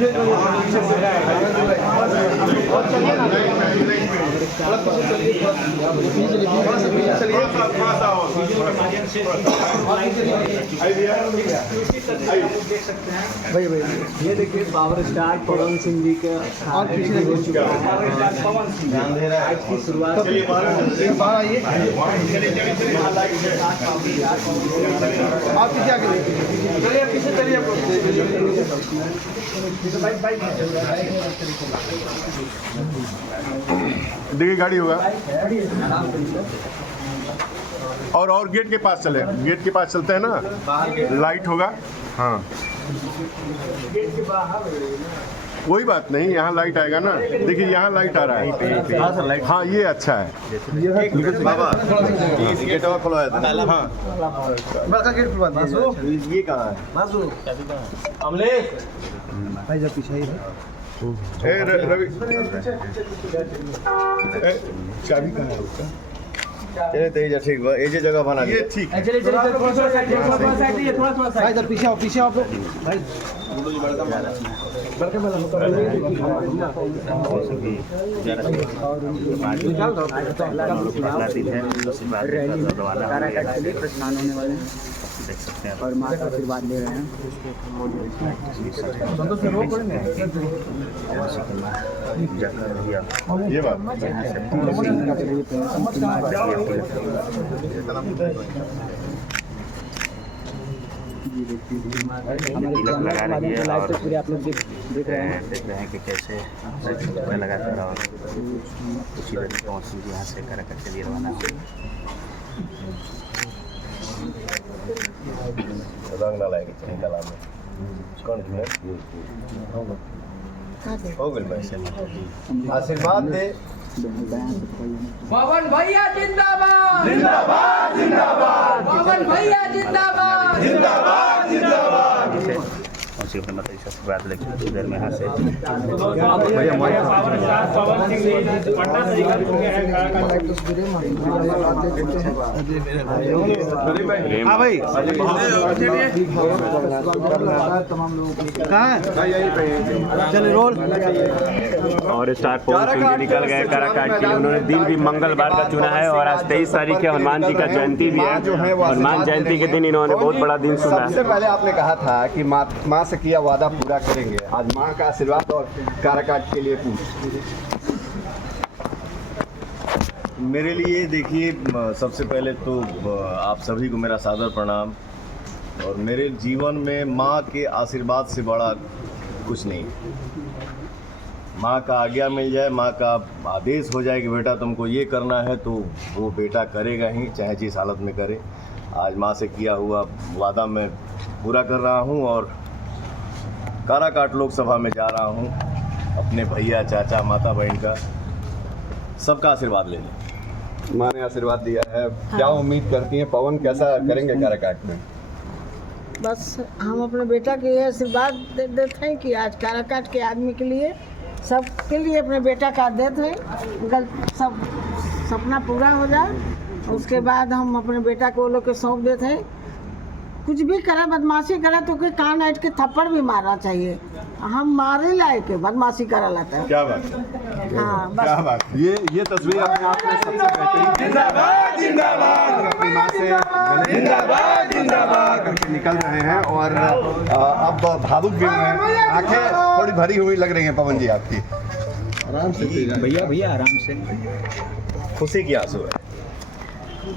भाई ये देखिए पावर स्टार पवन सिंह जी का और पीछे हो चुका है। ध्यान दे रहा है आज की शुरुआत बाहर आइए आप पीछे आगे चलिए पीछे चलिए देखिए गाड़ी होगा और गेट के पास चले, गेट के पास चलते हैं ना, लाइट होगा। हाँ कोई बात नहीं, यहाँ लाइट आएगा ना। देखिए यहाँ लाइट आ रहा है। हाँ ये अच्छा है। बाबा गेट खुलवाया था। हाँ बड़का गेट खुलवा दिया। ये कहाँ है? अमलेश भाई जब पीछे ही रवि चाबी कहाँ है उसका? चलिए तेज ठीक बा, ये जगह बना ये ठीक है। चलिए थोड़ा इधर पीछे आओ भाई बड़के वाला प्रस्थान होने वाले हैं और माँ का आशीर्वाद ले रहे हैं। ये बात लाइव तस्वीरें आप लोग देख रहे हैं कि कैसे लगातार और कुछ ही देर पहुँच यहाँ से कराकट के लिए रवाना हुई। रंग ना लाएगी तालाब में कौन हो गए वैसे आशीर्वाद दे। पवन भैया जिंदाबाद जिंदाबाद जिंदाबाद पवन भैया जिंदाबाद जिंदाबाद जिंदाबाद उसी अपने मतलब इस बात लेकिन इधर में यहाँ से हाँ भाई कहाँ है? चलिए रोल और स्टार पवन सिंह जी निकल गए काराकाट के लिए। उन्होंने दिन भी मंगलवार का चुना है और आज 23 तारीख है, हनुमान जी का जयंती भी है। हनुमान जयंती के दिन इन्होंने बहुत बड़ा दिन चुना है। सबसे पहले आपने कहा था कि माँ से किया वादा पूरा करेंगे। आज माँ का आशीर्वाद और काराकाट के लिए पूछ। मेरे लिए देखिए सबसे पहले तो आप सभी को मेरा सादर प्रणाम। और मेरे जीवन में माँ के आशीर्वाद से बड़ा कुछ नहीं। माँ का आज्ञा मिल जाए, माँ का आदेश हो जाए कि बेटा तुमको ये करना है, तो वो बेटा करेगा ही, चाहे जिस हालत में करे। आज माँ से किया हुआ वादा मैं पूरा कर रहा हूँ और काराकाट लोकसभा में जा रहा हूँ अपने भैया, चाचा, माता, बहन का सबका आशीर्वाद लेने। माँ ने आशीर्वाद दिया है। हाँ। क्या उम्मीद करती हैं पवन, कैसा करेंगे काराकाट में? बस हम अपने बेटा के आशीर्वाद देते हैं कि आज काराकाट के आदमी के लिए, सबके लिए अपने बेटा का देते हैं, सब सपना पूरा हो जाए। उसके बाद हम अपने बेटा को वो लोग के सौंप देते हैं। कुछ भी करे, बदमाशी करे तो कोई कान ऐट के थप्पड़ भी मारना चाहिए। हम मारे लाए के बदमाशी करा लाते हैं। क्या बात? हाँ बस क्या बात? ये तस्वीर अपने आप में सबसे बेहतरीन। जिंदाबाद जिंदाबाद अपनी माँ से जिंदाबाद जिंदाबाद करके निकल रहे हैं और अब भावुक भी हुए हैं। आंखें थोड़ी भरी हुई लग रही हैं पवन जी आपकी। आराम से भैया आराम से। खुशी की आंसू है,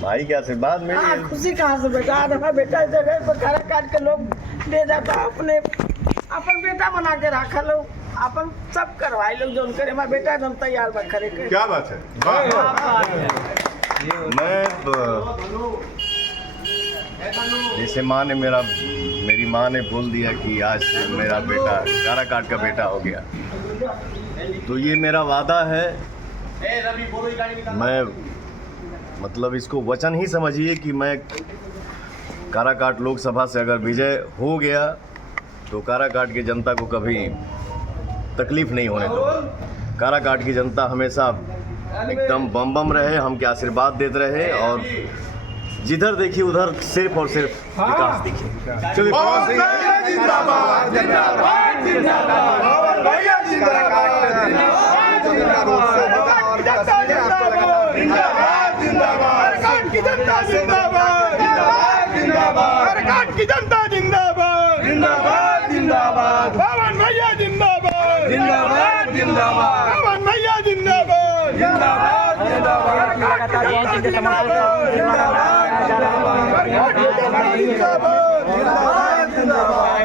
भाई के आशीर्वाद में। खुशी कहाँ से बेटा, हमारा बेटा जगह पर काराकाट के लोग दे जाता, अपने अपन बेटा बना के रखा लोग, अपन सब करवाई लोग जो करे। हमारा बेटा एकदम तैयार बा करे के। क्या बात है? मैं जैसे माँ ने मेरी माँ ने बोल दिया कि आज से मेरा बेटा काराकाट का बेटा हो गया, तो ये मेरा वादा है। मैं मतलब इसको वचन ही समझिए कि मैं काराकाट लोकसभा से अगर विजय हो गया तो काराकाट की जनता को कभी तकलीफ नहीं होने दूंगा। काराकाट की जनता हमेशा एकदम बम बम रहे, हमके आशीर्वाद देते रहे और जिधर देखिए उधर सिर्फ और सिर्फ विकास दिखे। चलिए की जनता जिंदाबाद जिंदाबाद जिंदाबाद पवन भैया जिंदाबाद जिंदाबाद जिंदाबाद पवन भैया जिंदाबाद जिंदाबाद जिंदाबाद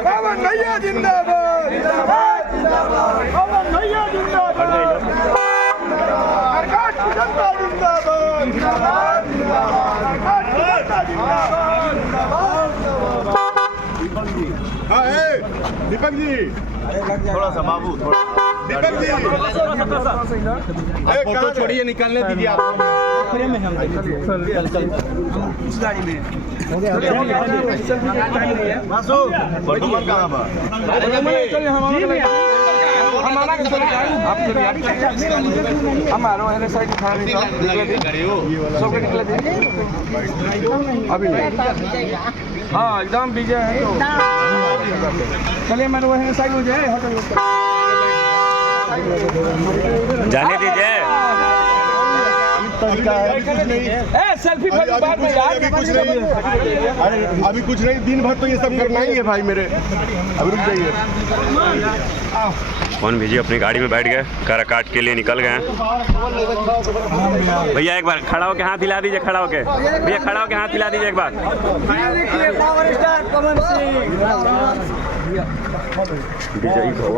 पवन भैया जिंदाबाद पवन भैया जिंदाबाद प्रकाश की जनता जिंदाबाद जिंदाबाद हाँ दीपक जी थोड़ा सा बाबू थोड़ा दीपक जी फोटो छोड़िए निकालने दीजिए आप वर्धमान कहाँ बा हाँ एकदम विजय है तो चलिए मैं वो है साइड हो जाए जाने दीजिए। सेल्फी अभी कुछ नहीं है अभी कुछ नहीं दिन भर तो ये सब करना ही है भाई मेरे अभी रुक जाइए। पवन जी अपनी गाड़ी में बैठ गए काराकाट के लिए निकल गए। भैया एक बार खड़ा होकर हाथ हिला दीजिए खड़ा होके भैया खड़ा होकर हाथ हिला दीजिए एक बार। विजयी भव